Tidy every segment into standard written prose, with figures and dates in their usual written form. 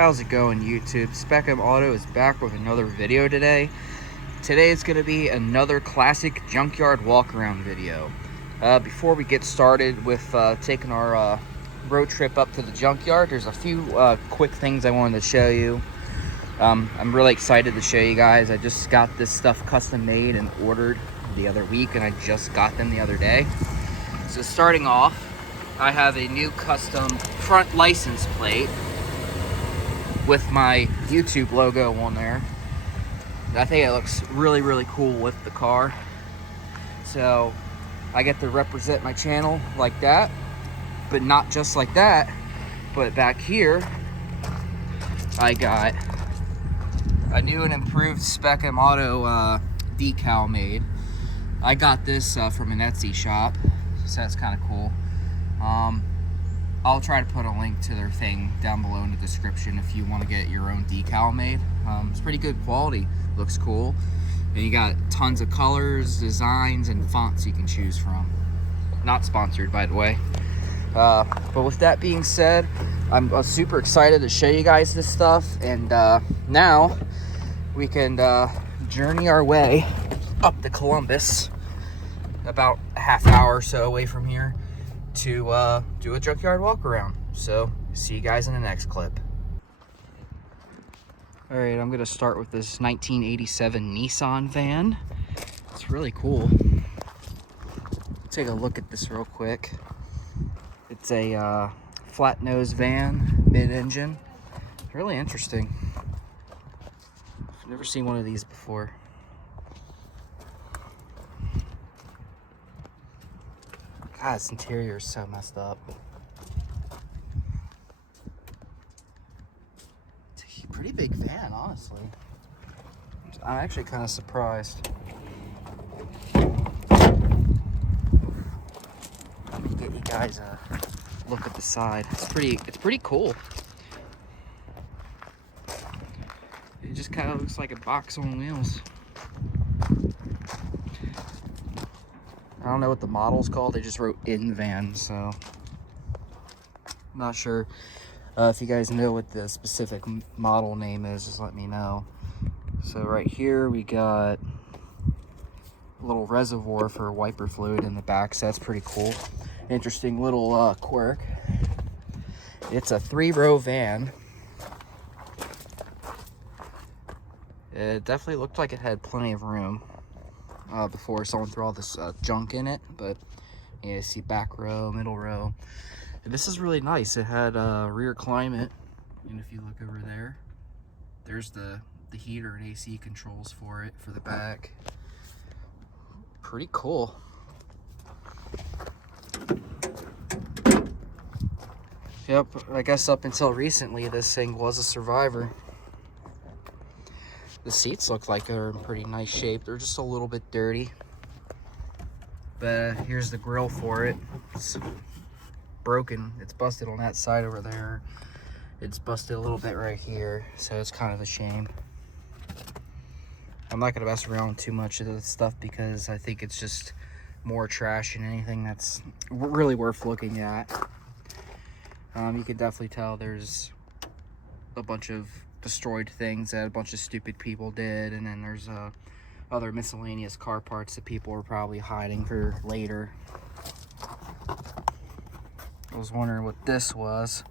How's it going, YouTube? Spec'em Auto is back with another video today. Today is going to be another classic junkyard walk-around video. Before we get started with taking our road trip up to the junkyard, there's a few quick things I wanted to show you. I'm really excited to show you guys. I just got this stuff custom made and ordered the other week, and I just got them the other day. So starting off, I have a new custom front license plate with my YouTube logo on there. I think it looks really, really cool with the car. So I get to represent my channel like that, but not just like that. But back here, I got a new and improved Spec'em Auto decal made. I got this from an Etsy shop, so that's kind of cool. I'll try to put a link to their thing down below in the description if you want to get your own decal made. It's pretty good quality, looks cool, and you got tons of colors, designs, and fonts you can choose from. Not sponsored, by the way. But with that being said, I'm super excited to show you guys this stuff, and now we can journey our way up to Columbus, about a half hour or so away from here, to do a junkyard walk around. So see you guys in the next clip. All right, I'm gonna start with this 1987 Nissan van. It's really cool. Take a look at this real quick. It's a flat nose van, mid-engine. Really interesting. I've never seen one of these before. God, this interior is so messed up. It's a pretty big van, honestly. I'm actually kind of surprised. Let me get you guys a look at the side. It's pretty cool. It just kind of looks like a box on wheels. I don't know what the model's called. They just wrote in van, so I'm not sure. If you guys know what the specific model name is, just let me know. So right here we got a little reservoir for wiper fluid in the back, so that's pretty cool. Interesting little quirk. It's a 3-row van. It definitely looked like it had plenty of room before someone threw all this junk in it, but yeah, you see back row, middle row. And this is really nice. It had rear climate, and if you look over there, there's the heater and AC controls for it for the back. Pretty cool. Yep, I guess up until recently this thing was a survivor. The seats look like they're in pretty nice shape. They're just a little bit dirty. But here's the grill for it. It's broken. It's busted on that side over there. It's busted a little bit right here. So it's kind of a shame. I'm not going to mess around too much of this stuff because I think it's just more trash than anything that's really worth looking at. You can definitely tell there's a bunch of destroyed things that a bunch of stupid people did, and then there's other miscellaneous car parts that people are probably hiding for later. I was wondering what this was.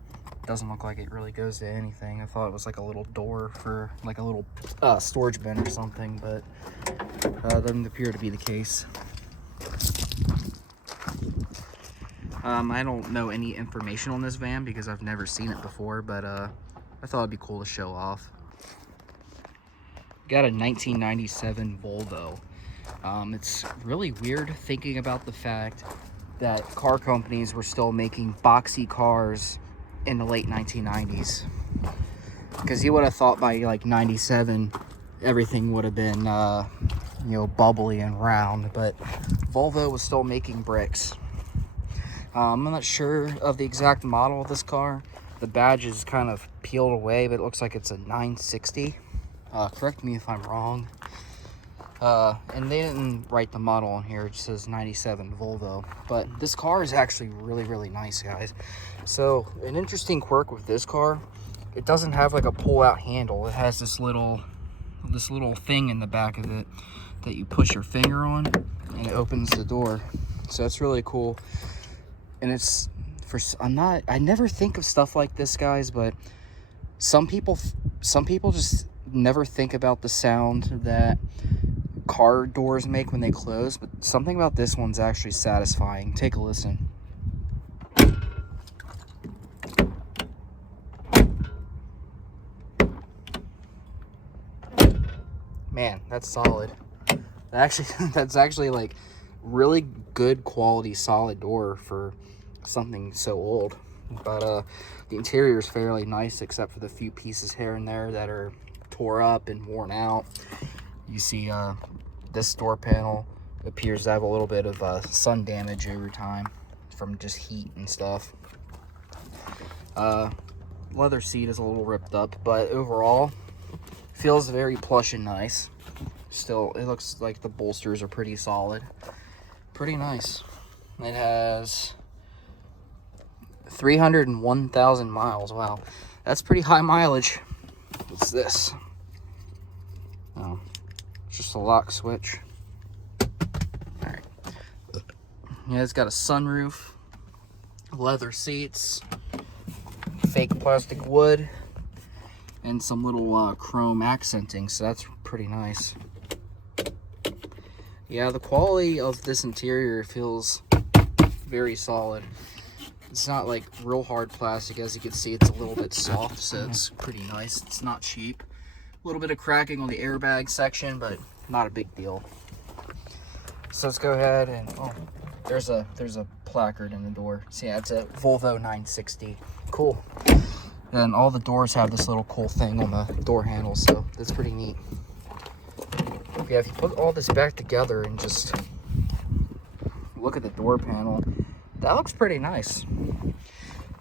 Doesn't look like it really goes to anything. I thought it was like a little door for like a little storage bin or something, but doesn't appear to be the case. I don't know any information on this van because I've never seen it before, but I thought it'd be cool to show off. Got a 1997 Volvo. It's really weird thinking about the fact that car companies were still making boxy cars in the late 1990s. Because you would have thought by like 97, everything would have been, you know, bubbly and round, but Volvo was still making bricks. I'm not sure of the exact model of this car. The badge is kind of peeled away, but it looks like it's a 960. Correct me if I'm wrong. And they didn't write the model on here. It just says 97 Volvo. But this car is actually really, really nice, guys. So an interesting quirk with this car, it doesn't have like a pull-out handle. It has this little thing in the back of it that you push your finger on, and it opens the door. So that's really cool. And it's I never think of stuff like this, guys, but some people just never think about the sound that car doors make when they close, but something about this one's actually satisfying. Take a listen. Man, that's solid. That's actually like really good quality solid door for something so old. But the interior is fairly nice, except for the few pieces here and there that are tore up and worn out. You see this door panel appears to have a little bit of sun damage over time from just heat and stuff. Leather seat is a little ripped up, but overall feels very plush and nice. Still, it looks like the bolsters are pretty solid. Pretty nice. It has 301,000 miles. Wow, that's pretty high mileage. What's this? Oh, it's just a lock switch. All right. Yeah, it's got a sunroof, leather seats, fake plastic wood, and some little chrome accenting, so that's pretty nice. Yeah, the quality of this interior feels very solid. It's not like real hard plastic. As you can see, it's a little bit soft, so it's pretty nice. It's not cheap. A little bit of cracking on the airbag section, but not a big deal. So let's go ahead and, oh, there's a placard in the door. So yeah, it's a Volvo 960. Cool. And all the doors have this little cool thing on the door handle, so that's pretty neat. Yeah, if you put all this back together and just look at the door panel, that looks pretty nice.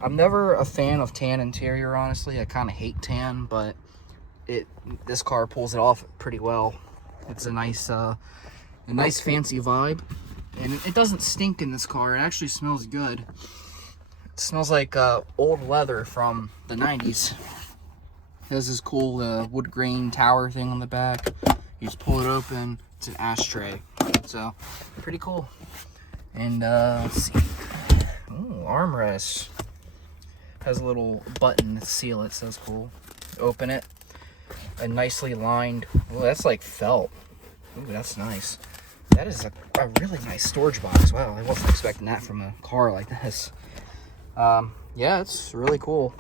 I'm never a fan of tan interior, honestly. I kind of hate tan, but this car pulls it off pretty well. It's a nice fancy vibe, and it doesn't stink in this car. It actually smells good. It smells like old leather from the 90s. It has this cool wood grain tower thing on the back. You just pull it open, it's an ashtray. So, pretty cool. And let's see. Ooh, armrest. Has a little button to seal it, so that's cool. Open it. A nicely lined, well, that's like felt. Ooh, that's nice. That is a really nice storage box. Wow, I wasn't expecting that from a car like this. Yeah, it's really cool.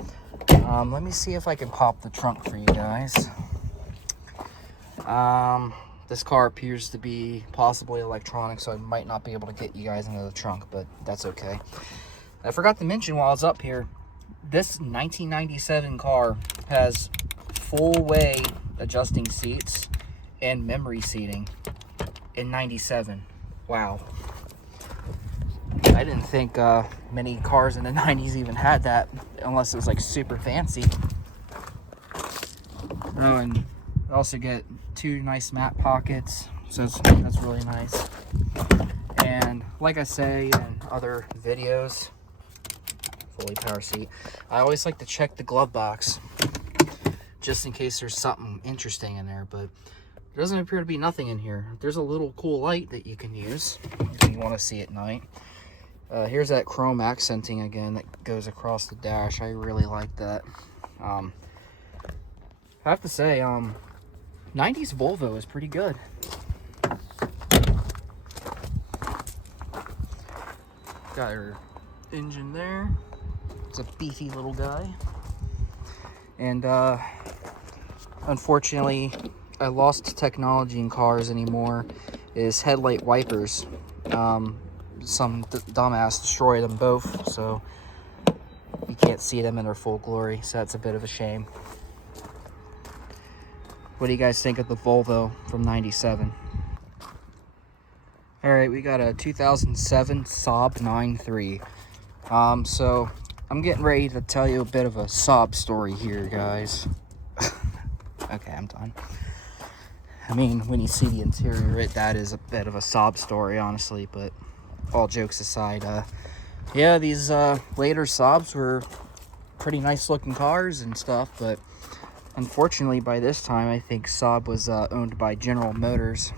Let me see if I can pop the trunk for you guys. This car appears to be possibly electronic, so I might not be able to get you guys into the trunk, but that's okay. I forgot to mention while I was up here, this 1997 car has full-way adjusting seats and memory seating in 97. Wow. I didn't think many cars in the 90s even had that, unless it was like super fancy. Oh, and I also get 2 nice mat pockets, so that's really nice. And like I say in other videos, fully power seat, I always like to check the glove box just in case there's something interesting in there, but there doesn't appear to be nothing in here. There's a little cool light that you can use if you want to see at night. Here's that chrome accenting again that goes across the dash. I really like that. I have to say, 90s Volvo is pretty good. Got her engine there. It's a beefy little guy. And unfortunately, I lost technology in cars anymore. Is headlight wipers. Some dumbass destroyed them both, so you can't see them in their full glory, so that's a bit of a shame. What do you guys think of the Volvo from 97? Alright, we got a 2007 Saab 9.3. So I'm getting ready to tell you a bit of a Saab story here, guys. Okay, I'm done. I mean, when you see the interior, that is a bit of a Saab story, honestly, but all jokes aside, yeah, these later Saabs were pretty nice looking cars and stuff, but unfortunately by this time I think Saab was owned by General Motors.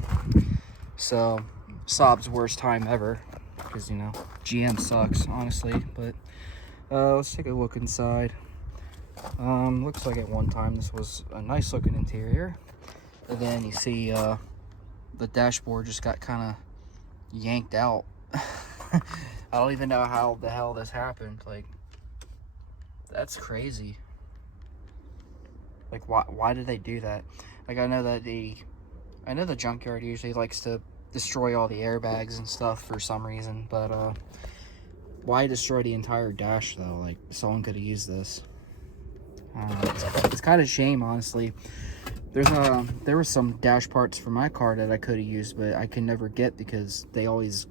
So Saab's worst time ever, because you know GM sucks honestly. But let's take a look inside. Looks like at one time this was a nice looking interior, and then you see the dashboard just got kind of yanked out. I don't even know how the hell this happened. Like, that's crazy. Like, why did they do that? Like, I know the junkyard usually likes to destroy all the airbags and stuff for some reason, but why destroy the entire dash though? Like, someone could have used this. It's kind of a shame, honestly. There were some dash parts for my car that I could have used, but I could never get because they always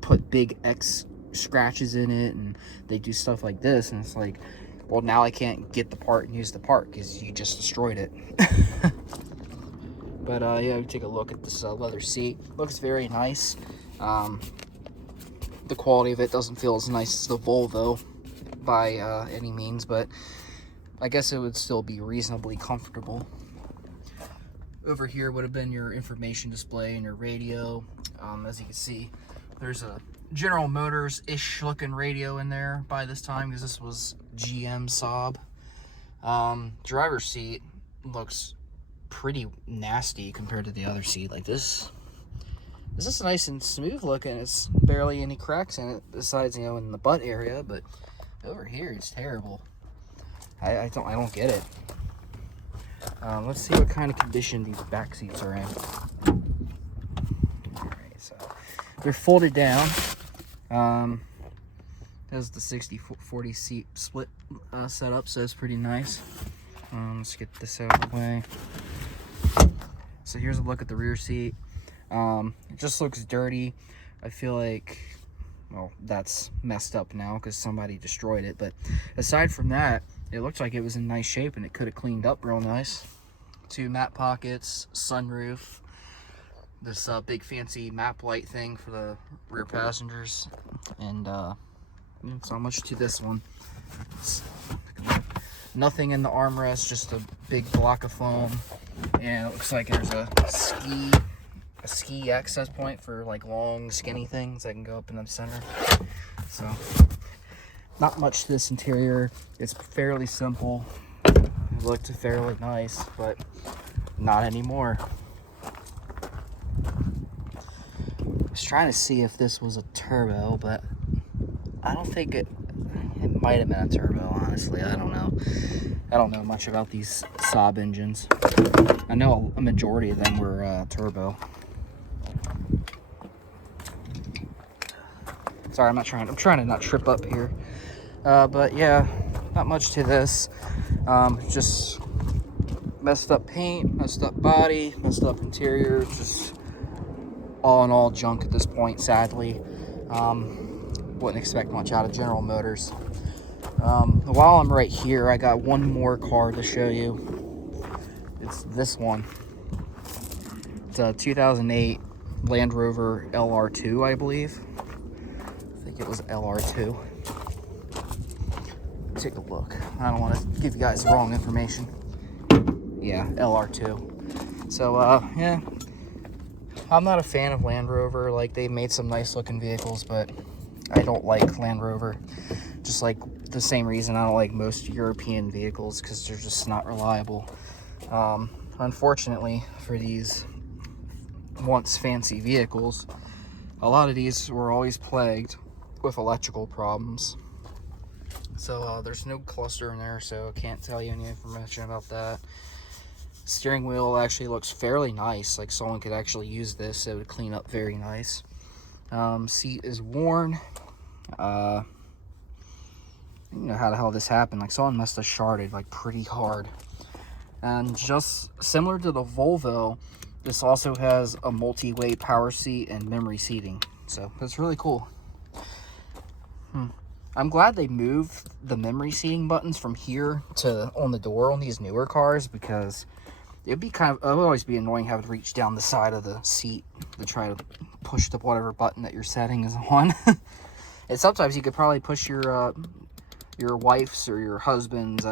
put big X scratches in it, and they do stuff like this, and it's like, well, now I can't get the part and use the part because you just destroyed it. But yeah, take a look at this leather seat. Looks very nice. The quality of it doesn't feel as nice as the Volvo by any means, but I guess it would still be reasonably comfortable. Over here would have been your information display and your radio. As you can see, there's a General Motors-ish looking radio in there by this time, because this was GM Saab. Driver's seat looks pretty nasty compared to the other seat. Like, this is nice and smooth looking. It's barely any cracks in it, besides, you know, in the butt area, but over here it's terrible. I don't get it. Let's see what kind of condition these back seats are in. Alright, so they're folded down. There's the 60-40 seat split setup, so it's pretty nice. Let's get this out of the way. So here's a look at the rear seat. It just looks dirty. I feel like, well, that's messed up now because somebody destroyed it, but aside from that, it looked like it was in nice shape and it could have cleaned up real nice. 2 map pockets, sunroof, this big fancy map light thing for the rear passengers, and it's not much to this one. Nothing in the armrest, just a big block of foam, and it looks like there's a ski access point for like long skinny things that can go up in the center. So not much to this interior. It's fairly simple. It looked fairly nice, but not anymore. I was trying to see if this was a turbo, but I don't think it might have been a turbo, honestly. I don't know. I don't know much about these Saab engines. I know a majority of them were turbo. Sorry, I'm trying to not trip up here. But yeah, not much to this. Just messed up paint, messed up body, messed up interior, just all in all junk at this point, sadly. Wouldn't expect much out of General Motors. While I'm right here, I got one more car to show you. It's this one. It's a 2008 Land Rover LR2, I believe. I think it was LR2. Take a look. I don't want to give you guys the wrong information. Yeah, LR2. So, yeah. I'm not a fan of Land Rover. Like, they made some nice looking vehicles, but I don't like Land Rover. Just like the same reason I don't like most European vehicles, because they're just not reliable. Unfortunately for these once fancy vehicles, a lot of these were always plagued with electrical problems. So there's no cluster in there, so I can't tell you any information about that. Steering wheel actually looks fairly nice, like someone could actually use this. It would clean up very nice. Seat is worn. I don't know how the hell this happened. Like, someone must have sharded like pretty hard. And just similar to the Volvo, this also has a multi-way power seat and memory seating. So that's really cool. I'm glad they moved the memory seating buttons from here to on the door on these newer cars, because it'd be it would always be annoying having to reach down the side of the seat to try to push the whatever button that your setting is on. And sometimes you could probably push your your wife's or your husband's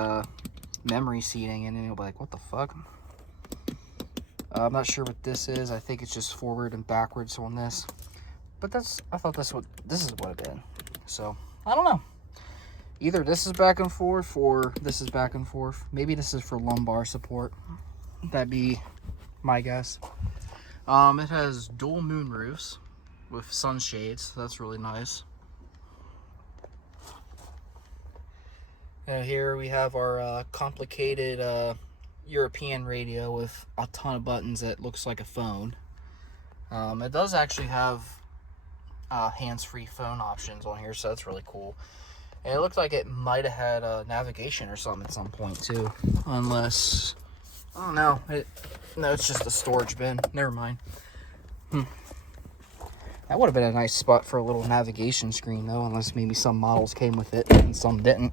memory seating, and then you'll be like, what the fuck? I'm not sure what this is. I think it's just forward and backwards on this. But I thought this is what it did. So, I don't know. Either this is back and forth or this is back and forth. Maybe this is for lumbar support. That'd be my guess. It has dual moon roofs with sunshades. That's really nice. Here we have our complicated European radio with a ton of buttons that looks like a phone. It does actually have hands-free phone options on here, so that's really cool. And it looked like it might have had navigation or something at some point too, unless, I don't know. No, it's just a storage bin. Never mind. That would have been a nice spot for a little navigation screen though, unless maybe some models came with it and some didn't.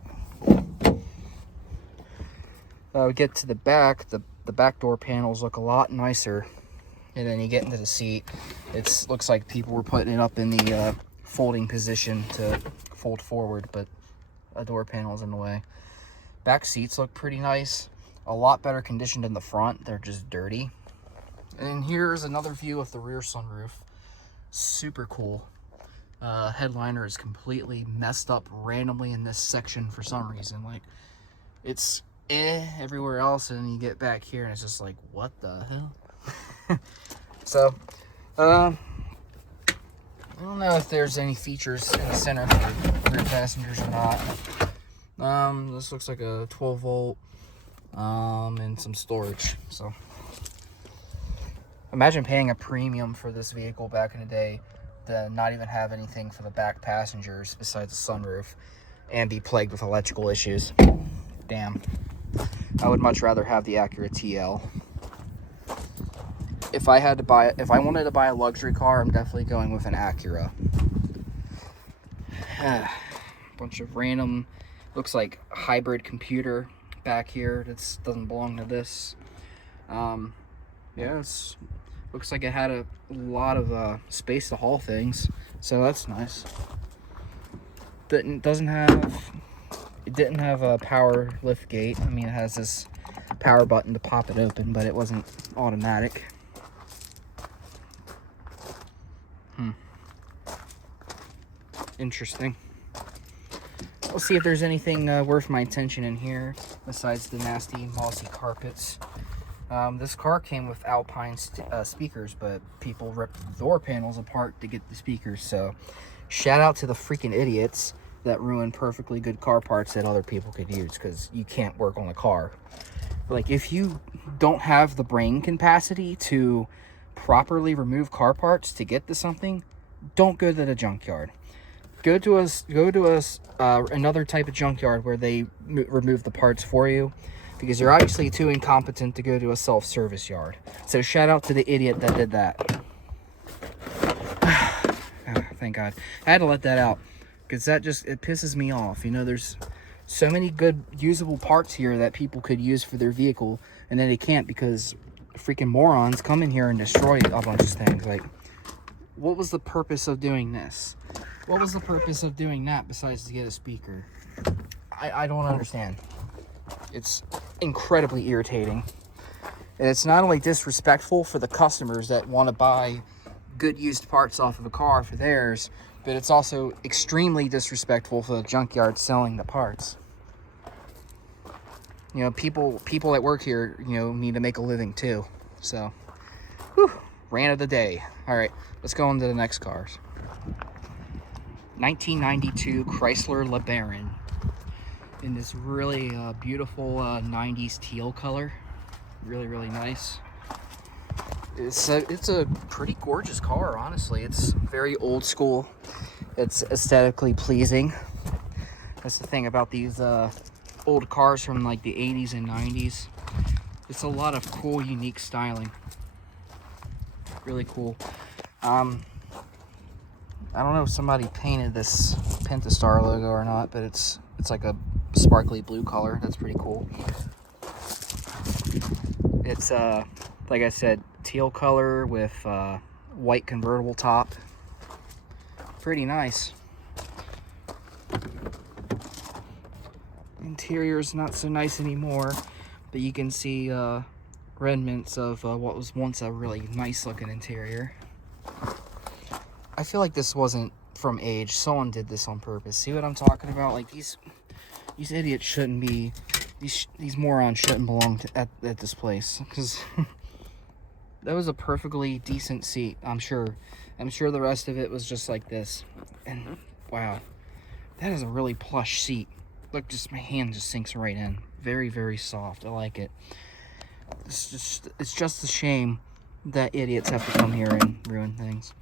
We get to the back. The back door panels look a lot nicer, and then you get into the seat. It looks like people were putting it up in the folding position to fold forward, but a door panel's in the way. Back seats look pretty nice. A lot better conditioned than the front. They're just dirty. And here's another view of the rear sunroof. Super cool. Headliner is completely messed up randomly in this section for some reason. Like, it's everywhere else, and you get back here and it's just like, what the hell? So, I don't know if there's any features in the center for rear passengers or not. This looks like a 12 volt, and some storage. So, imagine paying a premium for this vehicle back in the day to not even have anything for the back passengers besides the sunroof and be plagued with electrical issues. Damn. I would much rather have the Acura TL. If I wanted to buy a luxury car, I'm definitely going with an Acura. Bunch of random, looks like hybrid computer back here. That doesn't belong to this. Yeah, looks like it had a lot of space to haul things, so that's nice. It didn't have a power lift gate. I mean, it has this power button to pop it open, but it wasn't automatic. Interesting. We'll see if there's anything worth my attention in here besides the nasty mossy carpets. This car came with Alpine speakers, but people ripped the door panels apart to get the speakers. So shout out to the freaking idiots that ruin perfectly good car parts that other people could use, because you can't work on a car. Like, if you don't have the brain capacity to properly remove car parts to get to something, don't go to the junkyard. Go to another type of junkyard where they remove the parts for you, because you're obviously too incompetent to go to a self-service yard. So shout out to the idiot that did that. Oh, thank God. I had to let that out, because it pisses me off. You know, there's so many good usable parts here that people could use for their vehicle, and then they can't because freaking morons come in here and destroy a bunch of things. Like, what was the purpose of doing this? What was the purpose of doing that besides to get a speaker? I don't understand. It's incredibly irritating. And it's not only disrespectful for the customers that want to buy good used parts off of a car for theirs, but it's also extremely disrespectful for the junkyard selling the parts. You know, people that work here, you know, need to make a living too. So, whew, rant of the day. All right, let's go on to the next cars. 1992 Chrysler LeBaron in this really beautiful 90s teal color. Really, really nice. It's a pretty gorgeous car, honestly. It's very old school. It's aesthetically pleasing. That's the thing about these old cars from like the 80s and 90s. It's a lot of cool, unique styling. Really cool. I don't know if somebody painted this Pentastar logo or not, but it's like a sparkly blue color. That's pretty cool. It's like I said, teal color with white convertible top. Pretty nice. Interior is not so nice anymore, but you can see remnants of what was once a really nice looking interior. I feel like this wasn't from age. Someone did this on purpose. See what I'm talking about? Like these idiots shouldn't be, these morons shouldn't belong at this place, because that was a perfectly decent seat. I'm sure the rest of it was just like this. And wow, that is a really plush seat. Look, just my hand just sinks right in. Very, very soft. I like it. It's just a shame that idiots have to come here and ruin things.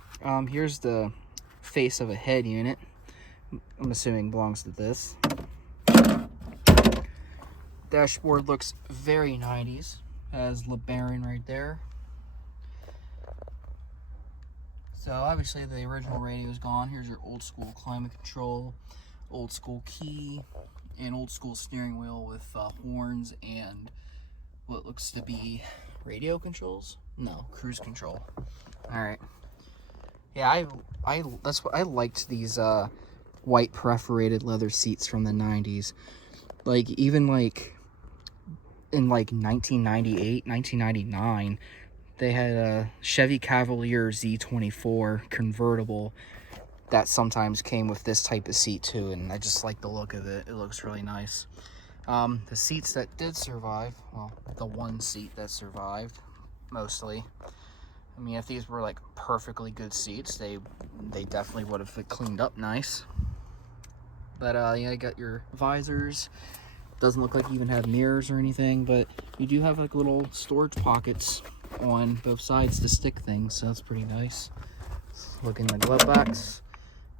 Here's the face of a head unit. I'm assuming belongs to this. Dashboard looks very 90s. Has LeBaron right there. So obviously the original radio is gone. Here's your old school climate control, old school key, and old school steering wheel with horns and what looks to be radio controls. No, cruise control. All right. Yeah, I liked these white perforated leather seats from the 90s. Like even like in like 1998, 1999, they had a Chevy Cavalier Z24 convertible that sometimes came with this type of seat too, and I just like the look of it. It looks really nice. The seats that did survive, well, the one seat that survived, mostly. I mean, if these were like perfectly good seats, they definitely would have cleaned up nice. But yeah, you got your visors. Doesn't look like you even have mirrors or anything, but you do have like little storage pockets on both sides to stick things, so that's pretty nice. Let's look in the glove box.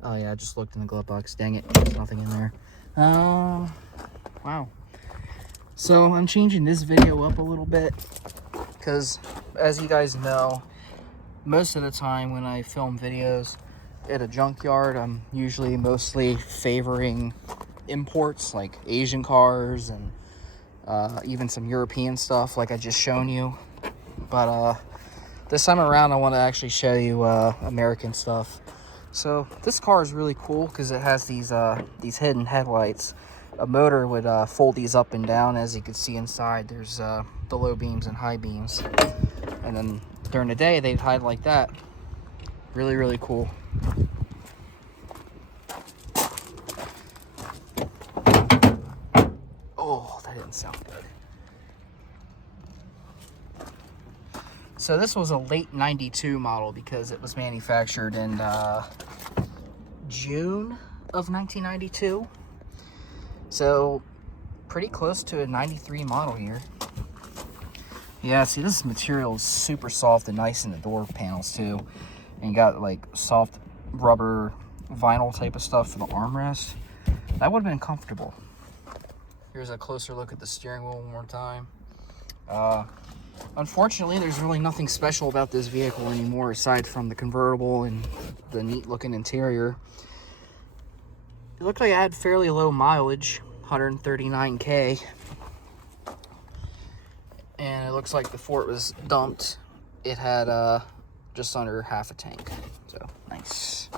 Oh yeah, I just looked in the glove box. Dang it, there's nothing in there. Wow. So I'm changing this video up a little bit because, as you guys know, most of the time when I film videos at a junkyard, I'm usually mostly favoring imports like Asian cars and even some European stuff like I just shown you. But this time around I want to actually show you American stuff. So this car is really cool because it has these hidden headlights. A motor would fold these up and down. As you can see inside, there's the low beams and high beams, and then during the day they'd hide like that. Really, really cool. Oh, that didn't sound good. So this was a late 92 model because it was manufactured in June of 1992. So pretty close to a 93 model here. Yeah, see, this material is super soft and nice in the door panels too. And you got like soft rubber vinyl type of stuff for the armrest. That would have been comfortable. Here's a closer look at the steering wheel one more time. Unfortunately, there's really nothing special about this vehicle anymore aside from the convertible and the neat looking interior. It looked like it had fairly low mileage, 139K. And it looks like before it was dumped, it had just under half a tank. So, nice.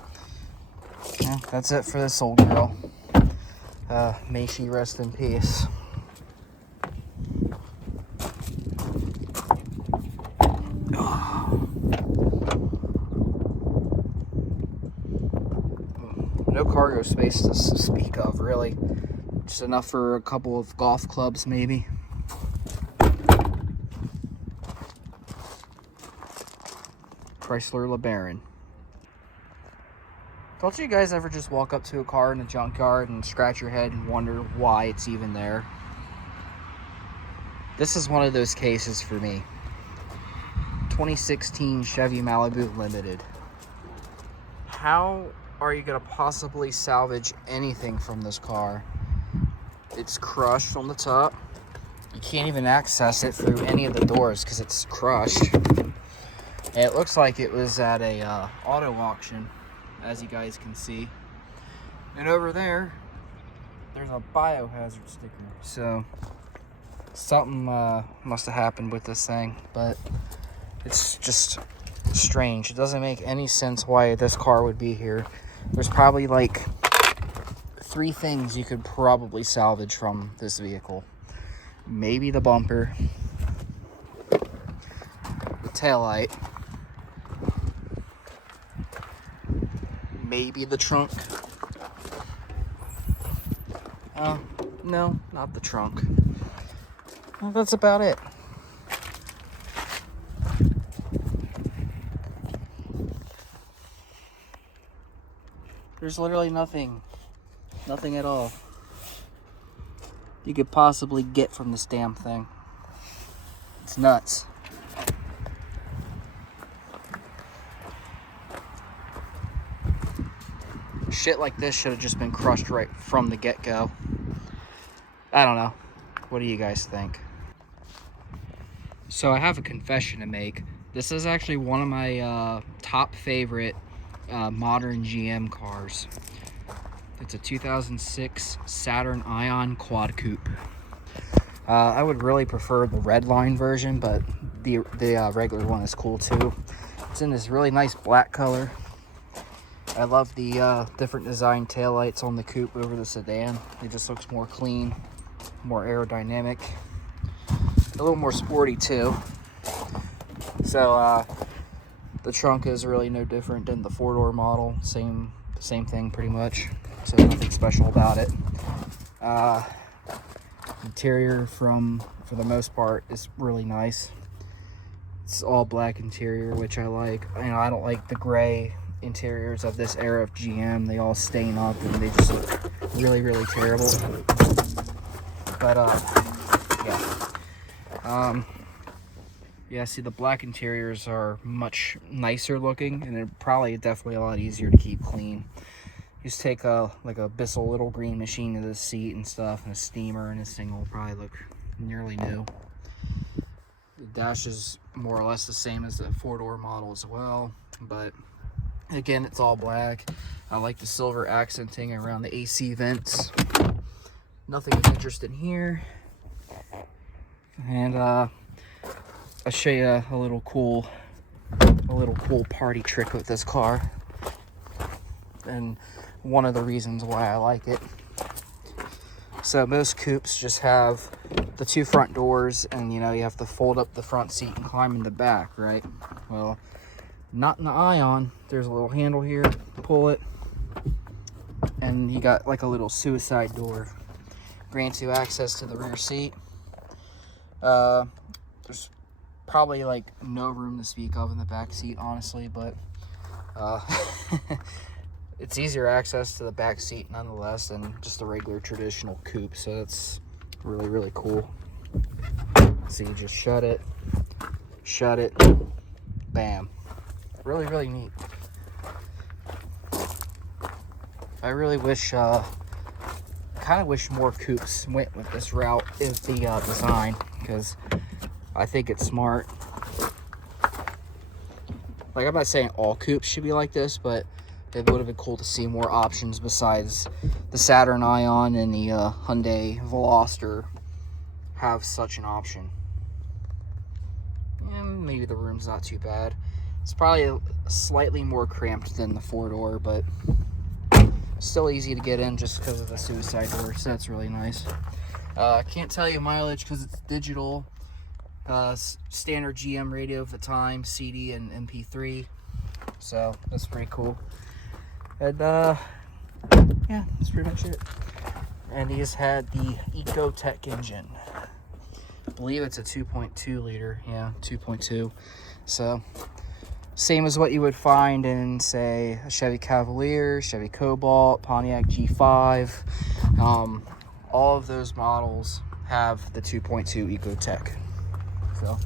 Yeah, that's it for this old girl. May she rest in peace. No cargo space to speak of, really. Just enough for a couple of golf clubs, maybe. Chrysler LeBaron. Don't you guys ever just walk up to a car in a junkyard and scratch your head and wonder why it's even there? This is one of those cases for me. 2016 Chevy Malibu Limited. How are you going to possibly salvage anything from this car? It's crushed on the top. You can't even access it through any of the doors because it's crushed. And it looks like it was at a auto auction, as you guys can see. And over there's a biohazard sticker. So something must have happened with this thing, but it's just strange. It doesn't make any sense why this car would be here. There's probably like 3 things you could probably salvage from this vehicle. Maybe the bumper, the taillight, maybe the trunk. No, not the trunk. Well, that's about it. There's literally nothing at all you could possibly get from this damn thing. It's nuts. Shit like this should have just been crushed right from the get-go. I don't know. What do you guys think? So I have a confession to make. This is actually one of my top favorite modern GM cars. It's a 2006 Saturn Ion Coupe. I would really prefer the red line version, but the regular one is cool too. It's in this really nice black color. I love the different design taillights on the coupe over the sedan. It just looks more clean, more aerodynamic, a little more sporty too. So the trunk is really no different than the 4-door model. Same thing pretty much. So nothing special about it. Interior for the most part is really nice. It's all black interior, which I like. You know, I don't like the gray interiors of this era of GM. They all stain up and they just look really, really terrible. But yeah, see, the black interiors are much nicer looking, and they're probably definitely a lot easier to keep clean. Just take like a Bissell little green machine to the seat and stuff, and a steamer, and this thing will probably look nearly new. The dash is more or less the same as the 4-door model as well, but again, it's all black. I like the silver accenting around the AC vents. Nothing of interest in here. And I'll show you a little cool party trick with this car, and one of the reasons why I like it. So most coupes just have the 2 front doors, and you know, you have to fold up the front seat and climb in the back, right? Well, not in the Ion. There's a little handle here, pull it, and you got like a little suicide door. Grants you access to the rear seat. There's probably like no room to speak of in the back seat, honestly, but it's easier access to the back seat nonetheless than just a regular traditional coupe, so that's really, really cool. So you just shut it, bam. Really, really neat. I really wish, kind of wish more coupes went with this route is the design, because I think it's smart. Like, I'm not saying all coupes should be like this, but it would have been cool to see more options besides the Saturn Ion and the Hyundai Veloster have such an option. And maybe the room's not too bad. It's probably slightly more cramped than the 4-door, but still easy to get in just because of the suicide door, so that's really nice. Can't tell you mileage because it's digital. Standard GM radio of the time, CD and MP3, so that's pretty cool. And yeah, that's pretty much it. And he just had the Ecotech engine. I believe it's a 2.2 liter. Yeah, 2.2. So same as what you would find in, say, a Chevy Cavalier, Chevy Cobalt, Pontiac G5. All of those models have the 2.2 Ecotech. So,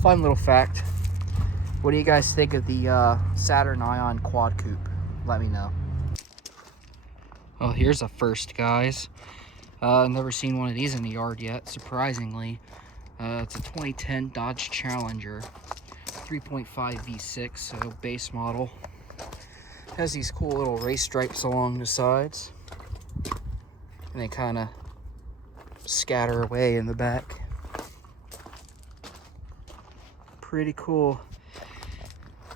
fun little fact. What do you guys think of the Saturn Ion Quad Coupe? Let me know. Well, here's a first, guys. Never seen one of these in the yard yet, surprisingly. It's a 2010 Dodge Challenger 3.5 V6, so base model. Has these cool little race stripes along the sides, and they kind of scatter away in the back. Pretty cool.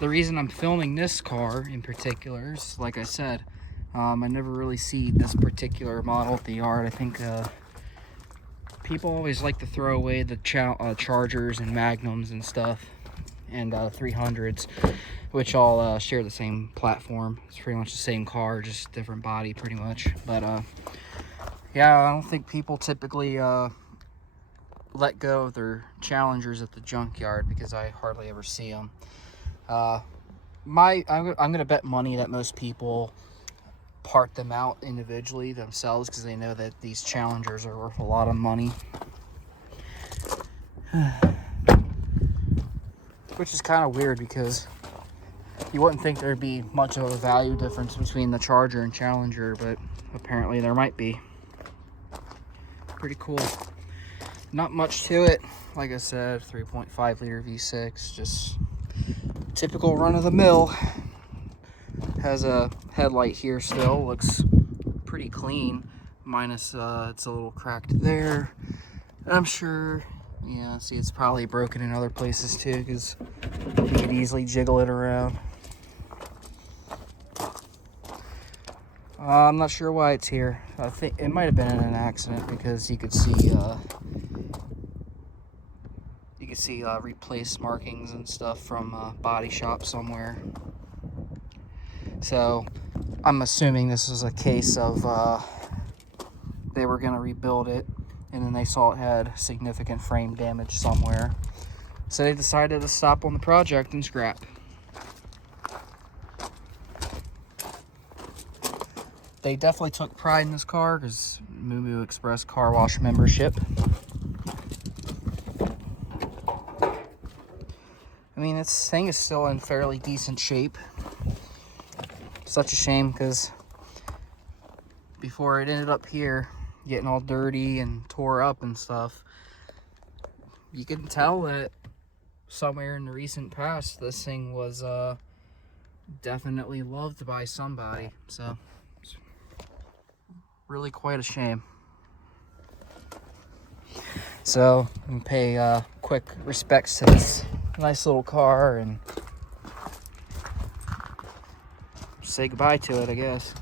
The reason I'm filming this car in particular is, like I said, I never really see this particular model at the yard. I think people always like to throw away the Chargers and Magnums and stuff, and 300s, which all share the same platform. It's pretty much the same car, just different body pretty much. But yeah, I don't think people typically let go of their Challengers at the junkyard, because I hardly ever see them. I'm gonna bet money that most people part them out individually themselves, because they know that these Challengers are worth a lot of money. Which is kind of weird, because you wouldn't think there'd be much of a value difference between the Charger and Challenger, but apparently there might be. Pretty cool. Not much to it. Like I said, 3.5 liter V6, just typical run-of-the-mill. Has a headlight here still, looks pretty clean, minus it's a little cracked there. I'm sure, yeah, see, it's probably broken in other places too, because you could easily jiggle it around. I'm not sure why it's here. I think it might have been in an accident, because you could see replace markings and stuff from a body shop somewhere. So I'm assuming this was a case of they were gonna rebuild it, and then they saw it had significant frame damage somewhere, so they decided to stop on the project and scrap. They definitely took pride in this car, because Moo Moo Express car wash membership. I mean, this thing is still in fairly decent shape. Such a shame, because before it ended up here getting all dirty and tore up and stuff, you can tell that somewhere in the recent past this thing was definitely loved by somebody. So it's really quite a shame. So I'm gonna pay quick respects to this nice little car and say goodbye to it, I guess.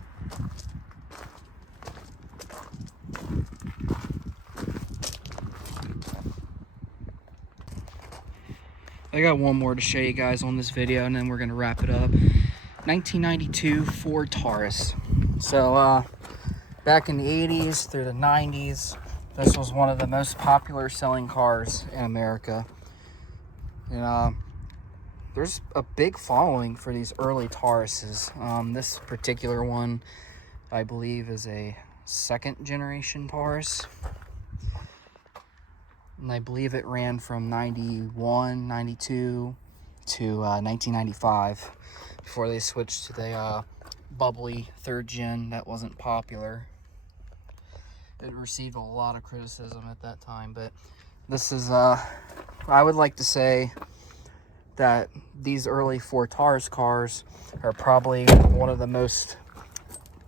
I got one more to show you guys on this video, and then we're gonna wrap it up. 1992 Ford Taurus. So back in the 80s through the 90s, this was one of the most popular selling cars in America. And there's a big following for these early Tauruses. This particular one, I believe, is a second generation Taurus. And I believe it ran from 91, 92 to 1995 before they switched to the bubbly third gen that wasn't popular. It received a lot of criticism at that time, but this is, I would like to say that these early Ford Taurus cars are probably one of the most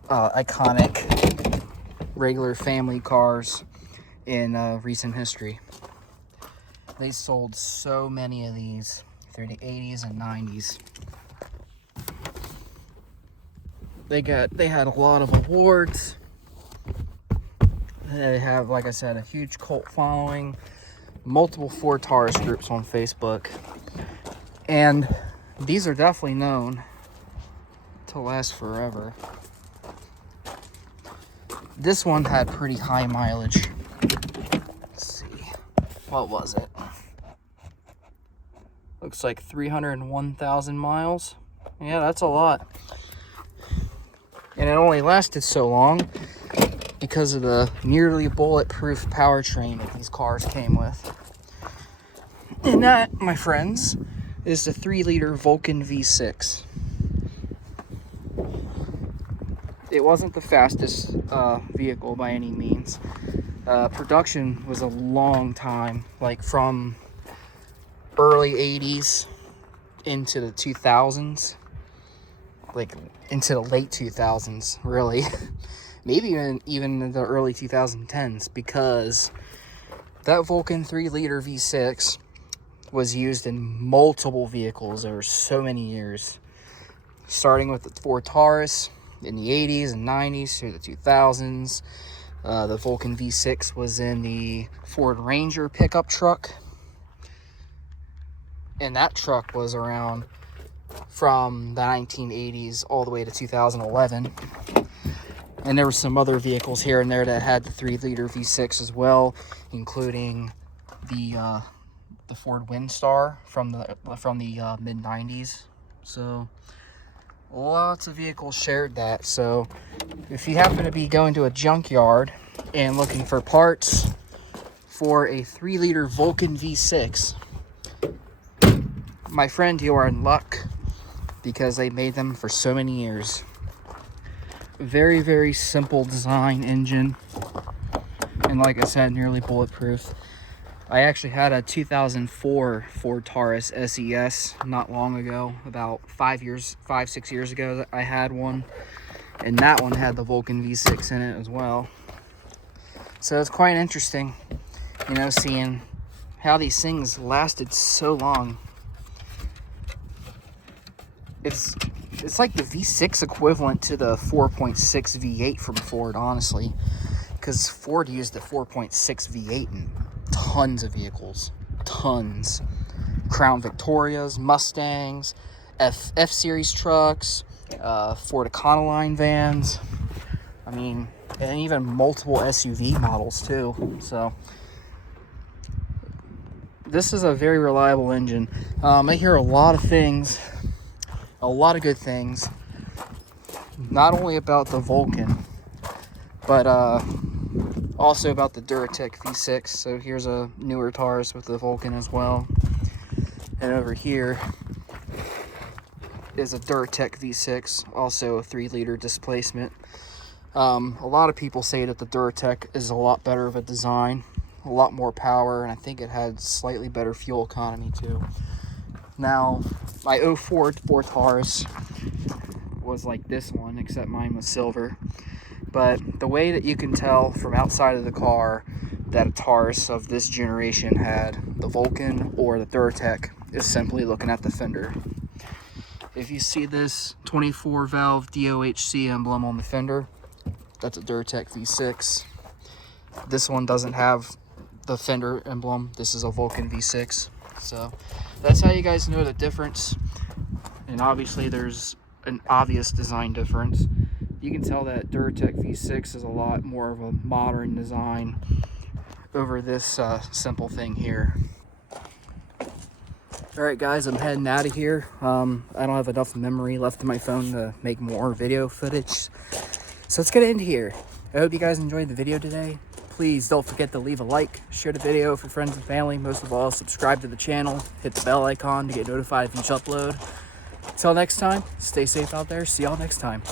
iconic regular family cars in recent history. They sold so many of these through the 80s and 90s. They had a lot of awards. They have, like I said, a huge cult following, multiple Ford Taurus groups on Facebook, and these are definitely known to last forever. This one had pretty high mileage. Let's see, what was it? Looks like 301,000 miles. Yeah, that's a lot. And it only lasted so long because of the nearly bulletproof powertrain that these cars came with. And that, my friends, is the 3-liter Vulcan V6. It wasn't the fastest vehicle by any means. Production was a long time, like from early 80s into the 2000s, like into the late 2000s, really. Maybe even in the early 2010s, because that Vulcan 3-liter V6 was used in multiple vehicles over so many years, starting with the Ford Taurus in the 80s and 90s through the 2000s. The Vulcan V6 was in the Ford Ranger pickup truck. And that truck was around from the 1980s all the way to 2011. And there were some other vehicles here and there that had the 3-liter V6 as well, including the Ford Windstar from the mid 90s. So lots of vehicles shared that. So if you happen to be going to a junkyard and looking for parts for a 3-liter Vulcan V6, my friend, you are in luck, because they made them for so many years. Very, very simple design engine, and like I said, nearly bulletproof. I actually had a 2004 Ford Taurus SES not long ago, about 5-6 years ago that I had one, and that one had the Vulcan V6 in it as well. So it's quite interesting, you know, seeing how these things lasted so long. It's like the V6 equivalent to the 4.6 V8 from Ford, honestly, because Ford used the 4.6 V8 in tons of vehicles, tons. Crown Victorias, Mustangs, F-Series trucks, Ford Econoline vans. I mean, and even multiple SUV models too. So this is a very reliable engine. I hear a lot of things, a lot of good things, not only about the Vulcan, but also about the Duratec V6. So here's a newer Taurus with the Vulcan as well. And over here is a Duratec V6, also a 3-liter displacement. A lot of people say that the Duratec is a lot better of a design, a lot more power, and I think it had slightly better fuel economy too. Now, my 04 Ford Taurus was like this one, except mine was silver. But the way that you can tell from outside of the car that a Taurus of this generation had the Vulcan or the Duratec is simply looking at the fender. If you see this 24 valve DOHC emblem on the fender, that's a Duratec V6. This one doesn't have the fender emblem. This is a Vulcan V6. So that's how you guys know the difference. And obviously there's an obvious design difference. You can tell that Duratec V6 is a lot more of a modern design over this simple thing here. Alright guys, I'm heading out of here. I don't have enough memory left in my phone to make more video footage. So let's get it into here. I hope you guys enjoyed the video today. Please don't forget to leave a like, share the video with your friends and family. Most of all, subscribe to the channel, hit the bell icon to get notified of each upload. Until next time, stay safe out there. See y'all next time.